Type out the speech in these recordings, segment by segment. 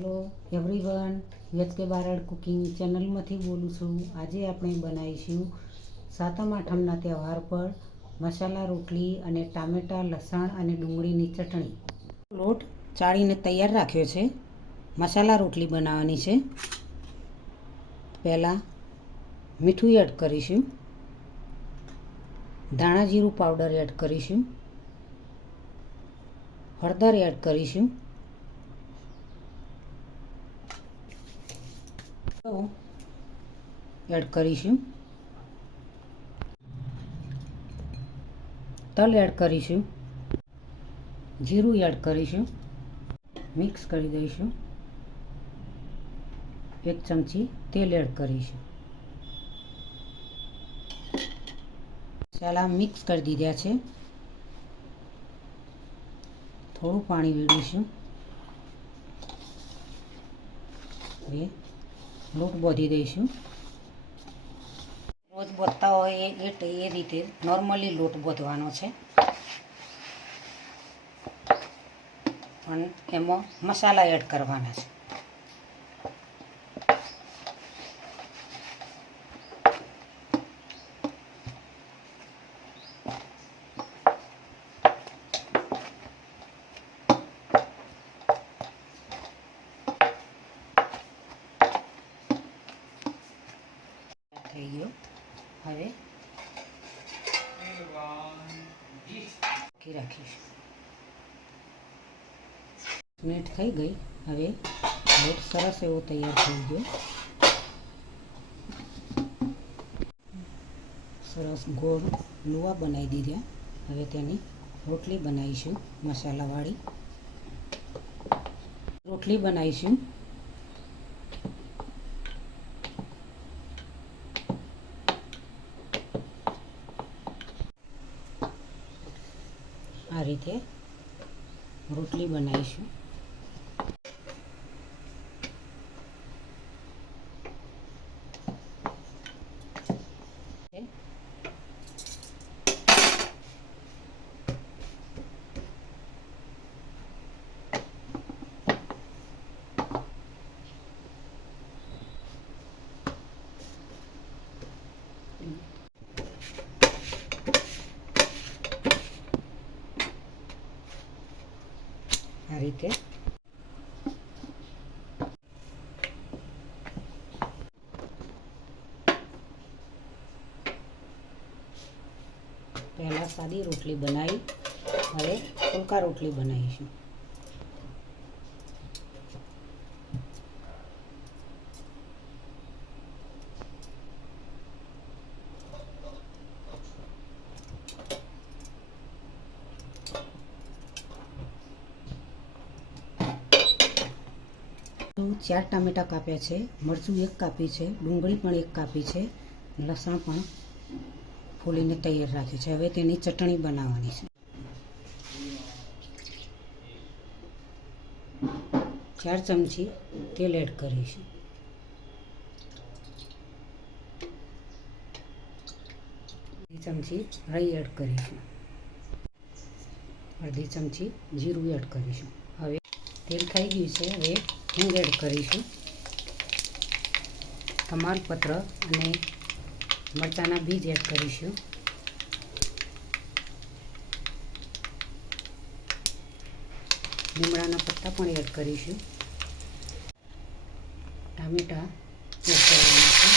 Hello everyone, વેચકે Barad cooking ચેનલમાંથી બોલું છું। આજે આપણે બનાવીશું સાતમ આઠમના તહેવાર પર મસાલા રોટલી અને ટામેટાં, લસણ અને ડુંગળીની ચટણી। લોટ ચાળીને તૈયાર રાખ્યો છે। મસાલા રોટલી બનાવવાની છે। પહેલાં મીઠું એડ કરીશું, ધાણા જીરું પાવડર એડ કરીશું, હળદર એડ કરીશું, એડ કરીશું, તલ એડ કરીશું, જીરું એડ કરીશું, મિક્સ કરી દઈશું। 1 ચમચી તેલ એડ કરીશું। મસાલા મિક્સ કરી દીધા છે। થોડું પાણી વેડીશું। હવે લોટ બાંધી દઈશું। રોજ બાંધતા હોય એ રીતે નોર્મલી લોટ બાંધવાનો છે, પણ એમાં મસાલા એડ કરવાના છે। થઈ ગયો। હવે રાખીશું। મિનિટ થઈ ગઈ। હવે લોટ સરસ એવો તૈયાર થઈ ગયો। સરસ ગોળ લુવા બનાવી દીધા। હવે તેની રોટલી બનાવીશું। મસાલાવાળી રોટલી બનાવીશું। આ રીતે રોટલી બનાવીશું। આ રીતે પહેલાં સાદી રોટલી બનાવી, હવે ફુલકા રોટલી બનાવીશું। ચાર ટામેટાં કાપ્યા છે, મરચું 1 કાપી છે, ડુંગળી પણ 1 કાપી છે, લસણ પણ ફોલીને તૈયાર રાખ્યું છે। હવે તેની ચટણી બનાવવાની છે। 4 ચમચી તેલ એડ કરીશું। ચમચી રાઈ એડ કરીશું। અડધી ચમચી જીરું એડ કરીશું। હવે તેલ થઈ ગયું છે। હવે હિંગ એડ કરીશું। તમાલપત્ર અને મરચાંના બીજ એડ કરીશું। લીમડાના પત્તા પણ એડ કરીશું। ટામેટાં એડ કરવાના છે।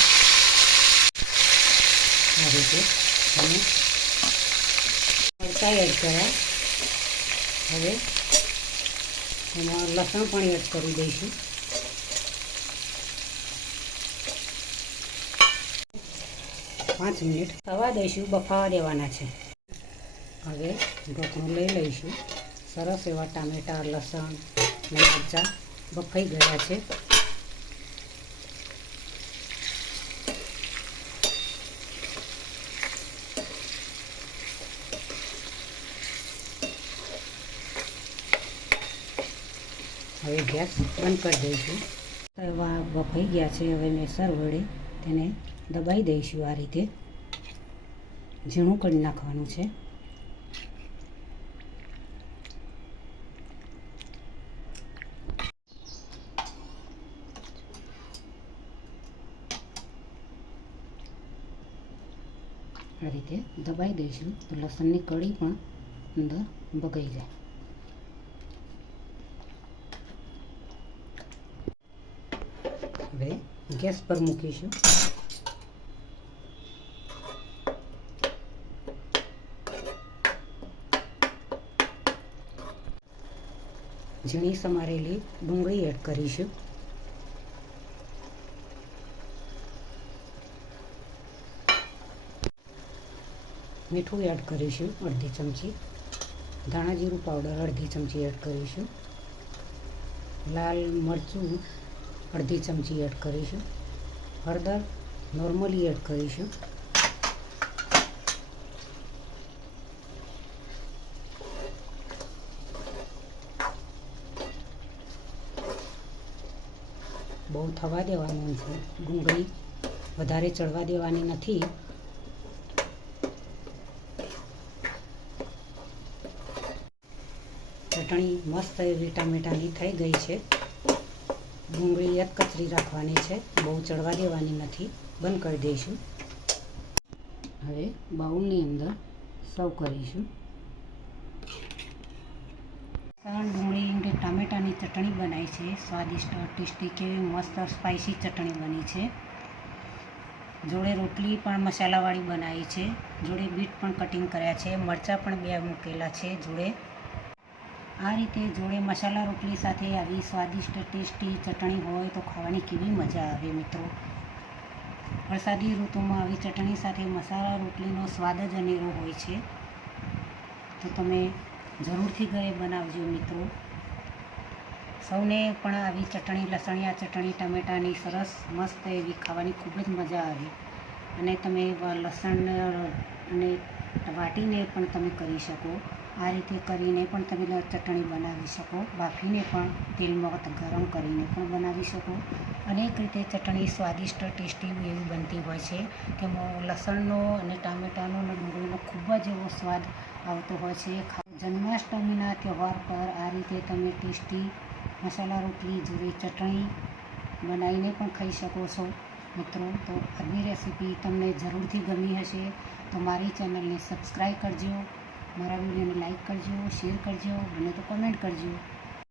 આ રીતે અને મરચાં એડ કર્યા। હવે એમાં લસણ પણ એડ કરી દઈશું। પાંચ મિનિટ થવા દઈશું, બફાવા દેવાના છે। હવે ઢોકણું લઈ લઈશું। સરસ એવા ટામેટાં, લસણ અને મરચાં બફાઈ ગયા છે। હવે ગેસ બંધ કરી દઈશું। એવા બફાઈ ગયા છે। હવે મેસર વડે તેને દબાઈ દઈશું। આ રીતે ઝીણું કરી નાખવાનું છે। આ રીતે દબાઈ દઈશું તો લસણની કળી પણ અંદર ભગાઈ જાય. હવે ગેસ પર મૂકીશું. ઝીણી સમારેલી ડુંગળી એડ કરીશું. મીઠું એડ કરીશું અડધી ચમચી. ધાણા જીરું પાવડર અડધી ચમચી એડ કરીશું. લાલ મરચું અડધી ચમચી એડ કરીશું. હળદર નોર્મલી એડ કરીશું. બહુ થવા દેવાનું છે, ડુંગળી વધારે ચડવા દેવાની નથી. ચટણી મસ્ત એવી ટામેટાની થઈ ગઈ છે. ડુંગળી એક કચરી રાખવાની છે, બહુ ચડવા દેવાની નથી. બંધ કરી દઈશું. હવે બાઉલની અંદર સર્વ કરીશું. ડુંગળી અને ટામેટાની ચટણી બનાવી છે. સ્વાદિષ્ટ ટેસ્ટી કેવી મસ્ત સ્પાઇસી ચટણી બની છે. જોડે રોટલી પણ મસાલાવાળી બનાવી છે. જોડે બીટ પણ કટિંગ કર્યા છે. મરચાં પણ 2 મૂકેલા છે જોડે. આ રીતે જોડે મસાલા રોટલી સાથે આવી સ્વાદિષ્ટ ટેસ્ટી ચટણી હોય તો ખાવાની કેવી મજા આવે મિત્રો. વરસાદી ઋતુમાં આવી ચટણી સાથે મસાલા રોટલીનો સ્વાદ જ અનેરો હોય છે. તો તમે જરૂરથી ઘરે બનાવજો મિત્રો. સૌને પણ આવી ચટણી, લસણિયા ચટણી ટામેટાની સરસ મસ્ત એવી ખાવાની ખૂબ જ મજા આવે. અને તમે લસણ અને વાટીને પણ તમે કરી શકો. આ રીતે કરીને પણ તમે ચટણી બનાવી શકો. બાફીને પણ તેલમાં ગરમ કરીને પણ બનાવી શકો. અનેક રીતે ચટણી સ્વાદિષ્ટ ટેસ્ટી એવી બનતી હોય છે કે લસણનો અને ટામેટાનો અને ડુંગળીનો ખૂબ જ એવો સ્વાદ આવતો હોય છે. જન્માષ્ટમીના તહેવાર પર આ રીતે તમે ટેસ્ટી મસાલા રોટલી જોડે ચટણી બનાવીને પણ ખાઈ શકો છો મિત્રો. તો આજની રેસીપી તમને જરૂરથી ગમી હશે તો મારી ચેનલને સબસ્ક્રાઈબ કરજો. મારા વિડીયોને લાઈક કરજો, શેર કરજો અને તો કમેન્ટ કરજો.